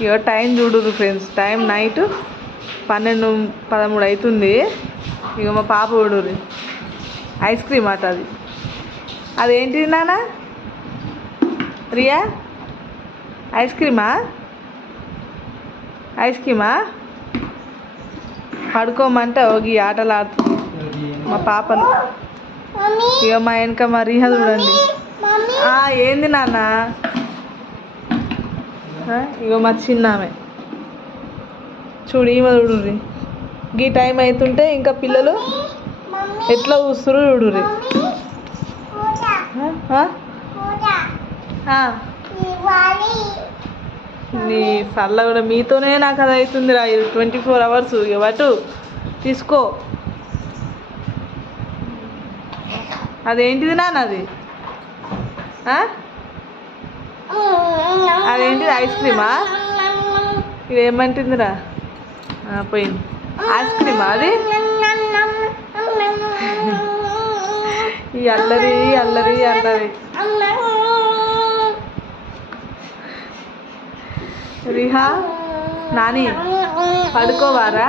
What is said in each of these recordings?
ఇక టైం చూడరు friends, time night 12-13 అవుతుంది. ఇక మా పాప చూడరు, ఐస్ క్రీమ్ అట అది. అదేంటిది నాన్న? రియా ఐస్ క్రీమా? ఐస్ క్రీమా? పడుకోమంటే ఓగి ఆటలు ఆడుతుంది మా పాపలు. ఇక మా వెనక మా రిహా చూడండి. ఏంది నాన్న? ఇక మా చిన్నామె చూడు, ఈమె చూడుర్రి. ఈ టైం అవుతుంటే ఇంకా పిల్లలు ఎట్లా చూస్తురు చూడుర్రి. నీ సల్ల కూడా మీతోనే నాకు అది అవుతుంది రా. 24 hours ఇవ్వటు తీసుకో. అదేంటిది నాన్న? అది అదేంటిది? ఐస్ క్రీమా? ఇది ఏమంటుందిరా? పోయింది. ఐస్ క్రీమా అది? ఈ అల్లరి అల్లరి అల్లరి. రిహా నాని పడుకోవారా?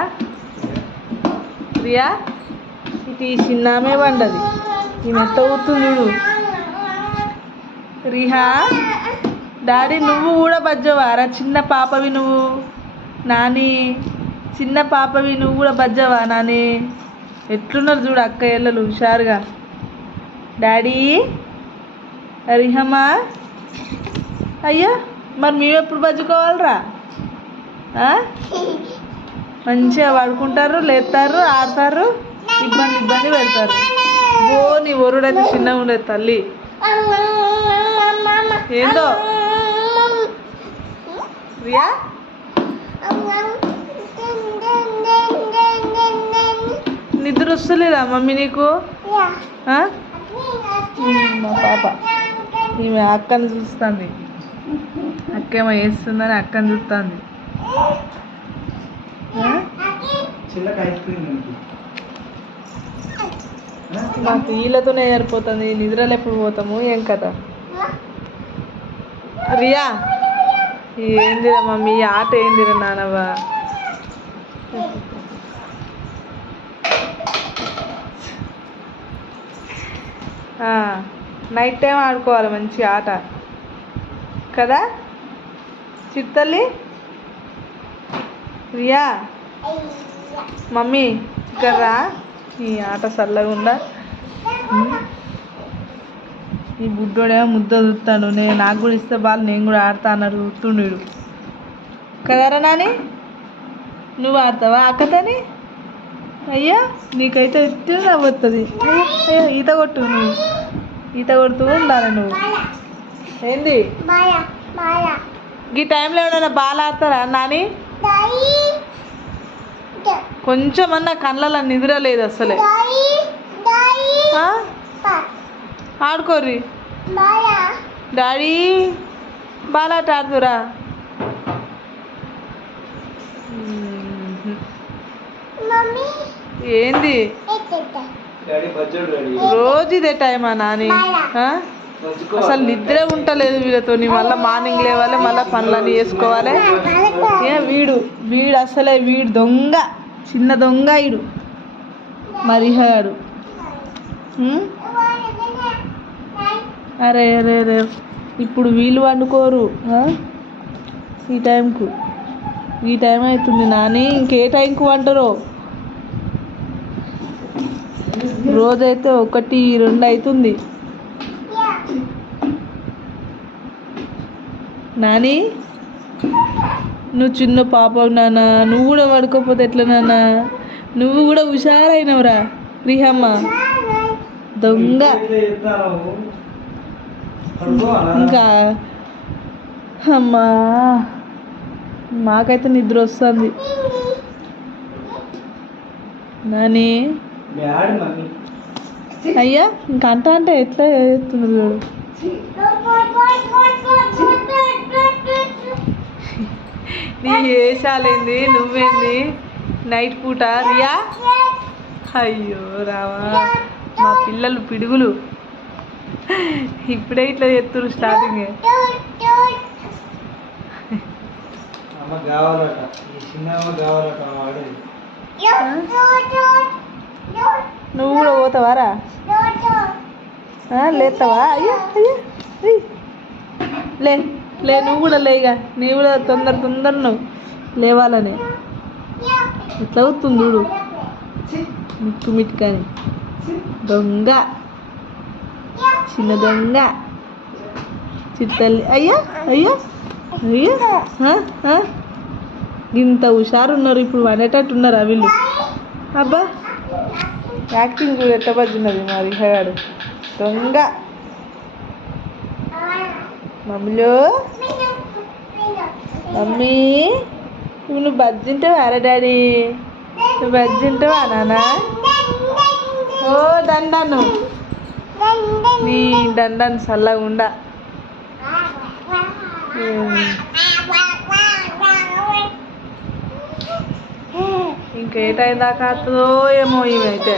రియా ఇది చిన్నామే వండది. ఈమె ఎంత ఊతుంది చూడు. రిహా డాడీ నువ్వు కూడా బజ్జవారా? చిన్న పాపవి నువ్వు. నాని చిన్న పాపవి నువ్వు కూడా బజ్జవా? నాని ఎట్లున్నారు చూడు అక్క ఎల్లలు హుషారుగా. డాడీ రిహమ్మా అయ్యా మరి మేము ఎప్పుడు బజ్జుకోవాలరా? మంచిగా పడుకుంటారు, లేస్తారు, ఆడతారు, ఇబ్బంది పెడతారు. ఓ నీ ఒరుడైతే చిన్నగా ఉండేది తల్లి. ఏందో రియా? నిద్ర వస్తలేదా మమ్మీ నీకు? మా పాప ఈమె అక్కని చూస్తుంది. అక్కేమో వేస్తుందని అక్కని చూస్తుంది. మాకు వీళ్ళతోనే సరిపోతుంది. నిద్రలు ఎప్పుడు పోతాము ఏం కదా? రియా ఏందిరా మమ్మీ ఆట? ఏందిరా నానవ్వా? నైట్ టైం ఆడుకోవాలి మంచి ఆట కదా చిత్తల్లి? రియా మమ్మీ ఇక్కడ రా. ఈ ఆట చల్లగా ఉందా? ఈ బుడ్డోడేమో ముద్ద చూస్తాడు. నాకు కూడా ఇస్తే బాలు నేను కూడా ఆడతా అన్నాడు చూస్తుండు కదరా నాని? నువ్వు ఆడతావా అక్కతోని? అయ్యా నీకైతే ఎత్తు నవ్వుతుంది. అయ్యో ఈత కొట్టు, నువ్వు ఈత కొడుతూ ఉండాలి నువ్వు. ఏంది ఈ టైంలో ఏమైనా బాగా ఆడతారా నాని? కొంచెమన్నా కళ్ళలో నిద్ర లేదు అసలే. ఆడుకోర్రి డాడీ బాలాట ఆడుతురా. ఏంది రోజు ఇదే టైమా నాని? అసలు నిద్ర ఉంటలేదు వీళ్ళతో. మళ్ళీ మార్నింగ్ లేవాలి, మళ్ళీ పనులన్నీ చేసుకోవాలి. వీడు అసలే వీడు దొంగ, చిన్న దొంగ వీడు మరిహాడు. అరే అరే అరే ఇప్పుడు వీళ్ళు వండుకోరు ఈ టైంకు. ఈ టైం అవుతుంది నాని, ఇంకే టైంకు వంటరో. రోజైతే 1-2 అవుతుంది. నాని నువ్వు చిన్న పాప నాన్న, నువ్వు కూడా పడుకోకపోతే ఎట్లా నాన్న? నువ్వు కూడా హుషారైనవురా రిహమ్మ. దొంగ ఇంకా అమ్మా మాకైతే నిద్ర వస్తుంది నాని. అయ్యా ఇంక అంటే ఎట్లా చేస్తుంది చూడు. నీ వేషాలేంది, నువ్వేంది నైట్ పూట రియా? అయ్యో రావా మా పిల్లలు పిడుగులు. ఇప్పుడే ఇట్లా చేస్తున్నారు స్టార్టింగ్. అమ్మకి కావాలట, ఈ చిన్న అమ్మ కావాలట వాడేది. నువ్వు కూడా పోతావారా? లేస్తావా? అయ్యో అయ్యో అయ్యి. లే లే, నువ్వు కూడా లేగా, నీవు కూడా తొందర నువ్వు లేవాలని. ఇట్లా అవుతుంది చూడు, మిట్టు కానీ దొంగ, చిన్న దొంగ, చిట్టల్లి. అయ్యా అయ్యా అయ్యో, ఇంత హుషారున్నారు ఇప్పుడు, అనేటట్టున్నారా వీళ్ళు? అబ్బా, యాక్టింగ్ కూడా ఎట్టబజ్జున్నది మరి హగాడు దొంగ. మమ్మీలో మమ్మీ, నువ్వు బజ్జింటావా డాడీ? నువ్వు బజ్జింటావా నాన్న? ఓ దండాను, నీ దండాను చల్లగా ఉండ. ఇంకా ఏ టైం దాకా వస్తుందో ఏమో ఇవైతే.